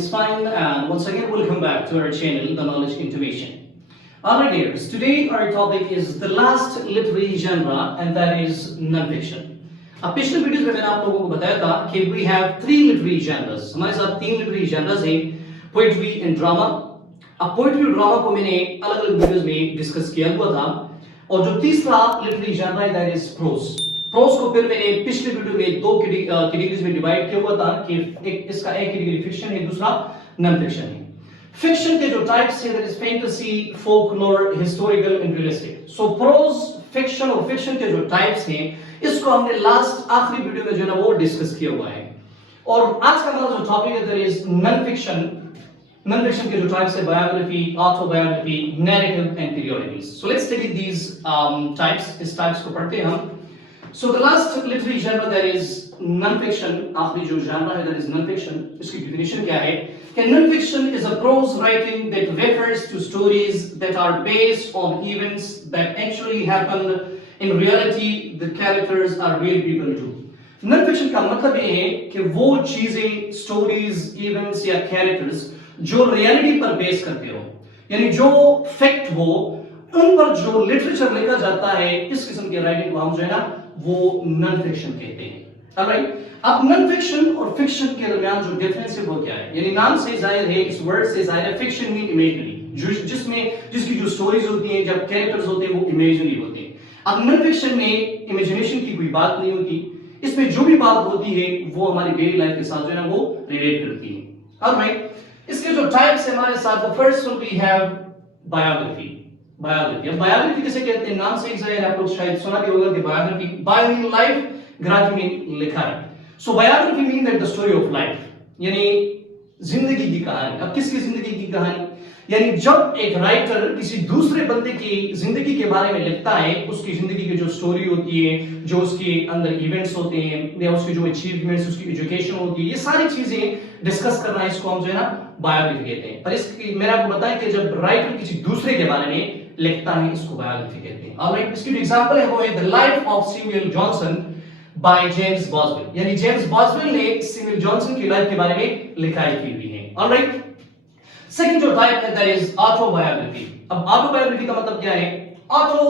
is fine, and once again welcome back to our channel, The Knowledge Intuition. Alright dears, today our topic is the last literary genre, and that is non-fiction. अब पिछले videos में मैंने आप लोगों को बताया था कि we have three literary genres. हमारे साथ तीन literary genres हैं, poetry and drama. अब poetry और drama को मैंने अलग-अलग वीडियोस में डिस्कस किया हुआ था, और जो तीसरा literary genre है that is prose. प्रोज को फिर मैंने पिछले वीडियो में दो कैटेगरीज में डिवाइड किया हुआ था कि इसका एक कैटेगरी फिक्शन है, दूसरा नॉन फिक्शन है. फिक्शन के जो टाइप्स है that is fantasy, folklore, historical and realistic. So prose, fiction और फिक्शन के जो टाइप्स हैं इसको हमने लास्ट आखिरी वीडियो में जो है ना वो डिस्कस किया हुआ है. और आज का हमारा जो टॉपिक है that is non fiction. Non fiction के जो टाइप्स है biography, autobiography, narrative and periodicals. So let's study these types. इस टाइप्स को पढ़ते हैं हम. So the last literary genre that is non-fiction, आखिरी जो genre है that is non-fiction, इसकी definition क्या है? कि non-fiction is a prose writing that refers to stories that are based on events that actually happened in reality. The characters are real people too. Non-fiction का मतलब ये है कि वो चीजें, stories, events या characters जो reality पर base करते हो, यानी जो fact हो, उन पर जो literature लिखा जाता है, इस किस्म की writing को हम जो है ना वो नॉन फिक्शन कहते हैं. ऑलराइट, अब नॉन फिक्शन और फिक्शन के दरमियान जो डिफरेंस है वो क्या है? यानी नाम से जाहिर है, इस वर्ड से जाहिर है, फिक्शन मीन इमेजिनरी, जिसकी जो स्टोरीज होती हैं, जब कैरेक्टर्स होते हैं वो इमेजिनरी होते हैं. अब नॉन फिक्शन में इमेजिनेशन की कोई बात नहीं होती, इसमें जो भी बात होती है वो हमारी डेली लाइफ के साथ जो है ना वो रिलेट करती है. ऑलराइट, इसके जो टाइप्स है हमारे साथ, the first one we have biography. Biography, अब बायोग्राफी किसे कहते हैं? नाम से ही जाहिर है, आप लोग शायद सुना भी होगा कि biography, bio mean life, graphy mean लिखा है. So biography mean that the story of life, यानी जिंदगी की कहानी. अब किसकी जिंदगी की कहानी? यानी जब एक राइटर किसी दूसरे बंदे की जिंदगी के बारे में लिखता है, उसकी जिंदगी की जो स्टोरी होती है, जो उसके अंदर इवेंट्स होते हैं, या उसके जो अचीवमेंट्स, उसकी एजुकेशन होती है, ये सारी चीजें डिस्कस करना, इसको हम जो है ना बायोग्राफी कहते हैं. पर इसकी मैंने आपको बताया कि जब राइटर किसी दूसरे के बारे में लिखता है, इसको बायोग्राफी कहते हैं. ऑलराइट, इसकी जो एग्जांपल है वो है the life of Samuel Johnson by James Boswell. यानी जेम्स बॉसवेल ने सैमुअल जॉनसन की लाइफ के बारे में लिखाई की हुई है. ऑलराइट, सेकंड जो टाइप है दैट इज ऑटोबायोग्राफी. अब ऑटोबायोग्राफी का मतलब क्या है? ऑटो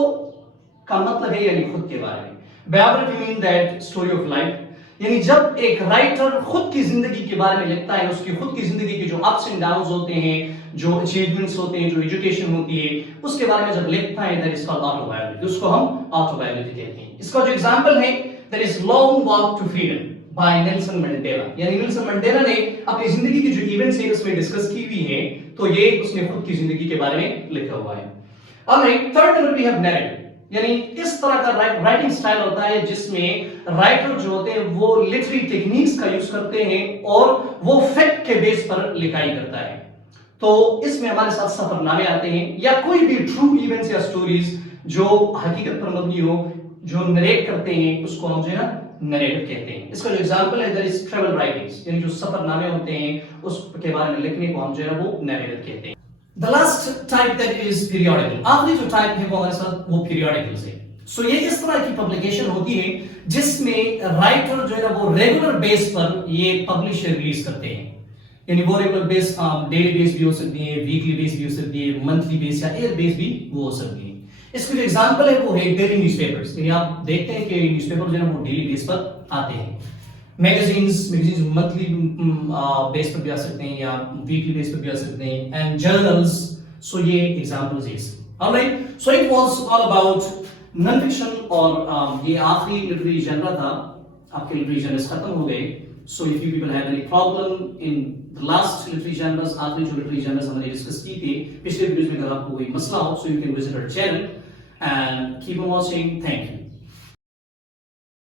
का मतलब है यानी खुद के बारे में, biography mean that story of life, यानी जब एक राइटर खुद की जिंदगी के बारे में लिखता है, उसकी खुद की जिंदगी के जो अप्स एंड डाउन्स होते हैं, जो अचीवमेंट्स होते हैं, जो एजुकेशन होती है, उसके बारे में जब लिखता है दैट इज कॉल्ड ऑटोबायोग्राफी. उसको हम ऑटोबायोग्राफी कहते हैं. इसका जो एग्जांपल है that is long walk to freedom by Nelson Mandela. यानी नेल्सन मंडेला ने अपनी जिंदगी की जो इवेंट्स है उसमें डिस्कस की हुई है, तो ये उसने खुद की जिंदगी के बारे में लिखा हुआ है. Alright, third number we have narrative. यानी इस तरह का राइटिंग स्टाइल होता है जिसमें राइटर जो होते हैं वो लिटरेरी टेक्निक्स का यूज करते हैं और वो फैक्ट के बेस पर लिखाई करता है. तो इसमें हमारे साथ सफरनामे आते हैं या कोई भी ट्रू इवेंट्स या स्टोरीज जो हकीकत पर मबनी हो, जो नरेट करते हैं, उसको हम जो है ना नरेटिव कहते हैं. इसका जो एग्जांपल है दैट इज ट्रैवल राइटिंग्स, यानी जो सफरनामे होते हैं उसके बारे में लिखने को हम जो है वो नरेटिव कहते हैं. The last type that is periodical. आखिरी जो टाइप है वो हमारे साथ वो periodicals है. So ये इस तरह की पब्लिकेशन होती है जिसमें राइटर जो है ना वो रेगुलर बेस पर ये पब्लिश रिलीज करते हैं. यानी वो रेगुलर बेस डेली बेस भी हो सकती है, वीकली बेस भी हो सकती है, मंथली बेस या ईयर बेस भी वो हो सकती है. इसका जो एग्जांपल है वो है डेली न्यूज़पेपर्स. यानी आप देखते हैं कि न्यूज़पेपर जो है ना वो डेली बेस पर आते हैं. मैगजीन्स मंथली बेस पर भी आ सकते हैं या वीकली बेस पर भी आ सकते हैं, एंड जर्नल्स. सो ये एग्जांपल्स हैं. Alright, so it was all about non fiction, और ये आखिरी लिटरेरी जनरा था. आपके लिटरेरी जनर्स खत्म हो गए. So if you people have any problem in the last literary genres, आखिरी जो लिटरेरी जनर्स हमने डिस्कस की थी पिछले वीडियोस में, अगर आपको कोई मसला हो, so you can visit our channel and keep on watching. Thank you.